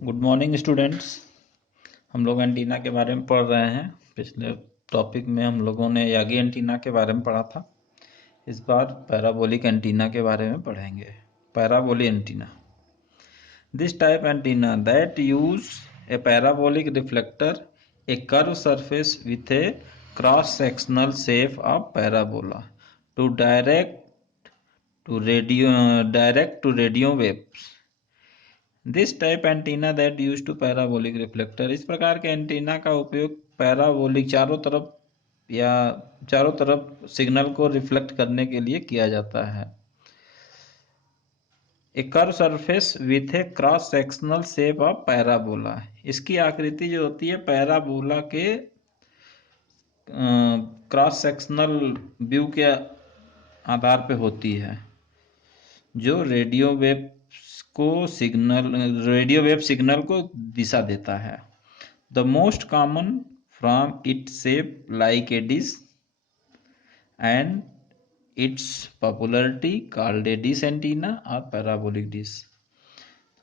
Good morning students. हम लोग antenna के बारे में पढ़ रहे हैं। पिछले टॉपिक में हम लोगों ने यागी एंटीना के बारे में पढ़ा था। इस बार पैराबोलिक एंटीना के बारे में पढ़ेंगे। Parabolic antenna, this type antenna that use A parabolic reflector, A curve surface with a cross sectional shape of parabola to direct to radio waves. This type antenna that use to parabolic reflector, इस प्रकार के antenna का उपयोग parabolic चारों तरफ signal को reflect करने के लिए किया जाता है। A curve surface with a cross sectional shape of parabola, इसकी आकृति जो होती है पैराबोला के क्रॉस सेक्शनल व्यू के आधार पे होती है, जो रेडियो वेव सिग्नल को दिशा देता है। The most common from it shape like a dish and it's popularity called a dish antenna और पैराबोलिक डिश।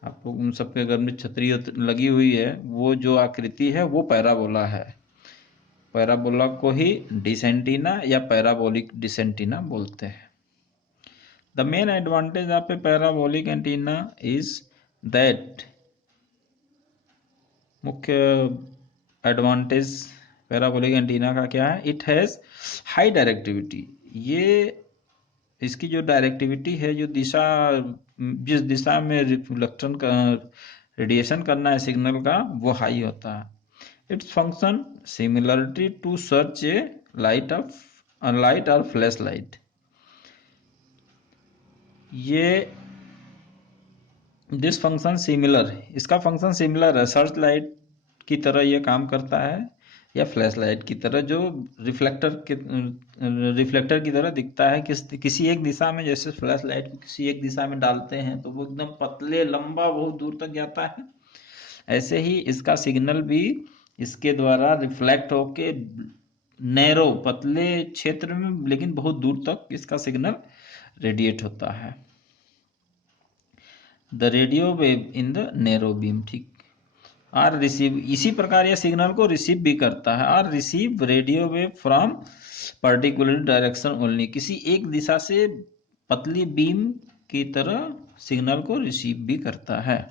आपको उन सबके घर में छतरी लगी हुई है, वो जो आकृति है वो पैराबोला है। पैराबोला को ही डिश एंटीना या पैराबोलिक डिश एंटीना बोलते हैं। The main advantage of a parabolic antenna is that, मुख्य एडवांटेज पैराबोलिक एंटीना का क्या है? इट हैज़ हाई डायरेक्टिविटी, ये इसकी जो डायरेक्टिविटी है, जो दिशा, जिस दिशा में रिफ्लेक्शन का रेडिएशन करना है सिग्नल का, वो हाई होता है। It's function similarity to search a light और फ्लैश लाइट, ये दिस फंक्शन सिमिलर, इसका फंक्शन सिमिलर है, सर्च लाइट की तरह ये काम करता है या फ्लैश लाइट की तरह, जो रिफ्लेक्टर की तरह दिखता है किसी एक दिशा में। जैसे फ्लैश लाइट को किसी एक दिशा में डालते हैं तो वो एकदम पतले लंबा बहुत दूर तक जाता है, ऐसे ही इसका सिग्नल भी इसके द्वारा रिफ्लेक्ट होके नैरो पतले क्षेत्र में लेकिन बहुत दूर तक इसका सिग्नल रेडिएट होता है। The radio wave in the narrow beam, ठीक, और रिसीव, इसी प्रकार यह सिग्नल को रिसीव भी करता है, और receive radio wave from particular direction only, किसी एक दिशा से पतली बीम की तरह सिग्नल को रिसीव भी करता है।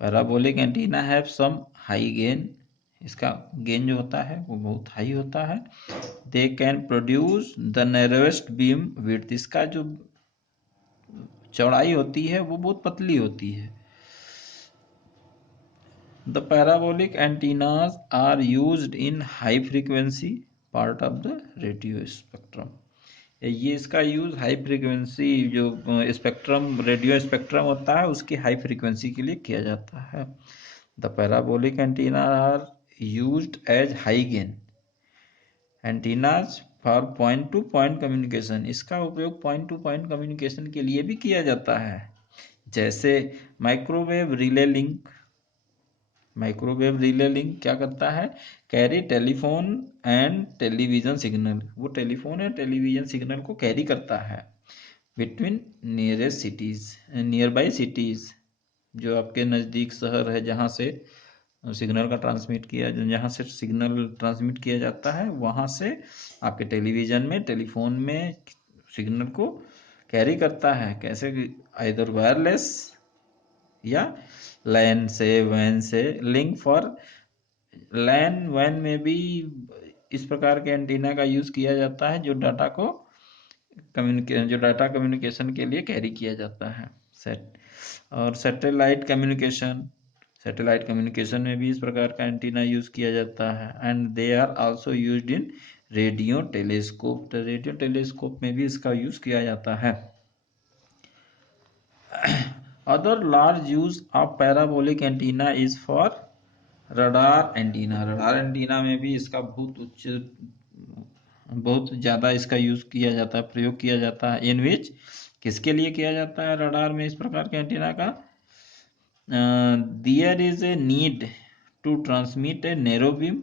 Parabolic antenna have some high gain, इसका गेन जो होता है वो बहुत हाई होता है। They can produce the narrowest beam width, इसका जो चौड़ाई होती है वो बहुत पतली होती है। The parabolic antennas are used in high frequency part of the radio spectrum, ये इसका यूज हाई फ्रीक्वेंसी जो स्पेक्ट्रम, रेडियो स्पेक्ट्रम होता है उसकी हाई फ्रीक्वेंसी के लिए किया जाता है। The parabolic antenna are used as high gain antennas for point to point communication, इसका उपयोग पॉइंट टू पॉइंट कम्युनिकेशन के लिए भी किया जाता है। जैसे microwave relay link, microwave relay link क्या करता है? Carry telephone and television signal, वो टेलीफोन या टेलीविजन सिग्नल को कैरी करता है between nearest cities, near by cities, जो आपके नज़दीक शहर है जहाँ से सिग्नल का जहाँ से सिग्नल ट्रांसमिट किया जाता है, वहाँ से आपके टेलीविजन में, टेलीफोन में सिग्नल को कैरी करता है। कैसे? आइदर वायरलेस या लैन से, वैन से। लिंक फॉर लैन वैन में भी इस प्रकार के एंटीना का यूज किया जाता है, जो डाटा कम्युनिकेशन के लिए कैरी किया जाता है। और सैटेलाइट कम्युनिकेशन में भी इस प्रकार का एंटीना यूज किया जाता है। And they are also used in radio telescope, तो रेडियो टेलीस्कोप में भी इसका यूज किया जाता है। Other large use of parabolic antenna is for radar antenna, radar antenna में भी इसका बहुत ज़्यादा इसका यूज किया जाता है, प्रयोग किया जाता है। इन विच, किसके लिए किया जाता है रडार में इस प्रकार के एंटीना का? There is a need to transmit a narrow beam,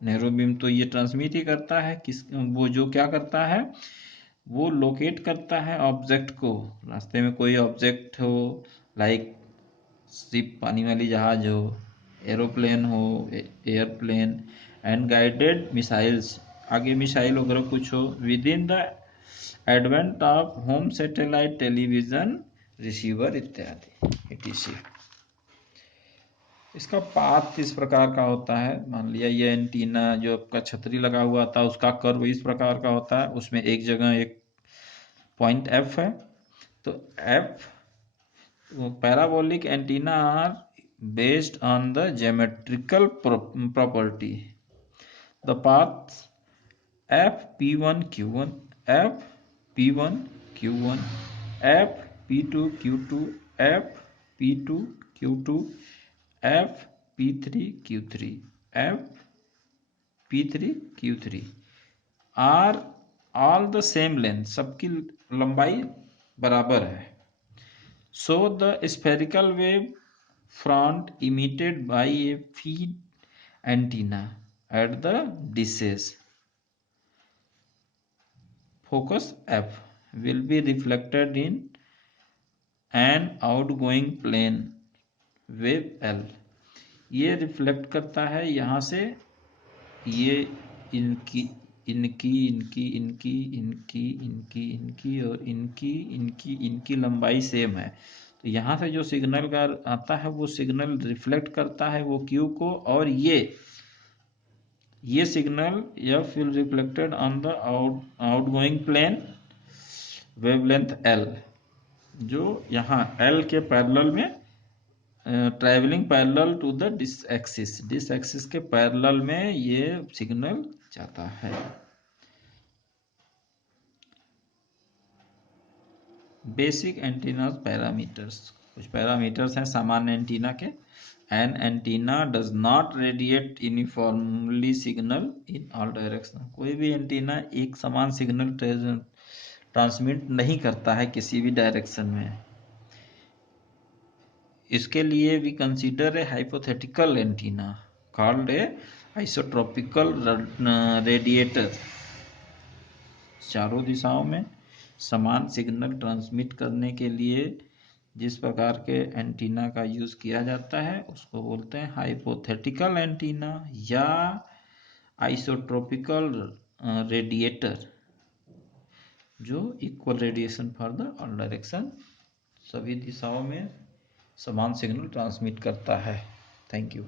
narrow beam तो ये ट्रांसमिट ही करता है, वो जो क्या करता है, वो लोकेट करता है ऑब्जेक्ट को। रास्ते में कोई ऑब्जेक्ट हो, लाइक शिप पानी वाली जहाज हो, एरोप्लेन हो, एयरप्लेन एंड गाइडेड मिसाइल्स, आगे मिसाइल वगैरह कुछ हो, with in the advent of home satellite television receiver इत्यादि etc। इसका पाथ इस प्रकार का होता है, मान लिया ये एंटीना जो आपका छतरी लगा हुआ था उसका कर्व इस प्रकार का होता है, उसमें एक जगह एक पॉइंट F है, तो F parabolic antenna are based on the geometrical property, the path FP1Q1, FP1Q1, FP2Q2, FP2Q2, FP3Q3, FP3Q3 are all the same length, सबकी लंबाई बराबर है। So the spherical wave front emitted by a feed antenna at the dishes focus F will be reflected in an outgoing plane wave L। ये reflect करता है यहाँ से, ये इनकी इनकी इनकी इनकी इनकी इनकी इनकी और इनकी लंबाई सेम है, तो यहाँ से जो सिग्नल का आता है वो सिग्नल रिफ्लेक्ट करता है वो Q को, और ये signal F will reflected on the outgoing plane wavelength L, जो यहाँ L के पैरेलल में travelling parallel to the this axis के पैरेलल में ये सिग्नल जाता है। बेसिक एंटीना पैरामीटर्स, कुछ पैरामीटर्स हैं सामान्य एंटीना के। An antenna does not radiate uniformly signal in all direction, कोई भी एंटीना एक समान सिग्नल ट्रांसमिट नहीं करता है किसी भी डायरेक्शन में। इसके लिए we consider a hypothetical antenna called a isotropical radiator, चारों दिशाओं में समान सिग्नल ट्रांसमिट करने के लिए जिस प्रकार के एंटीना का यूज़ किया जाता है उसको बोलते हैं हाइपोथेटिकल एंटीना या आइसोट्रोपिकल रेडिएटर, जो equal radiation for the all direction, सभी दिशाओं में समान सिग्नल ट्रांसमिट करता है। Thank you.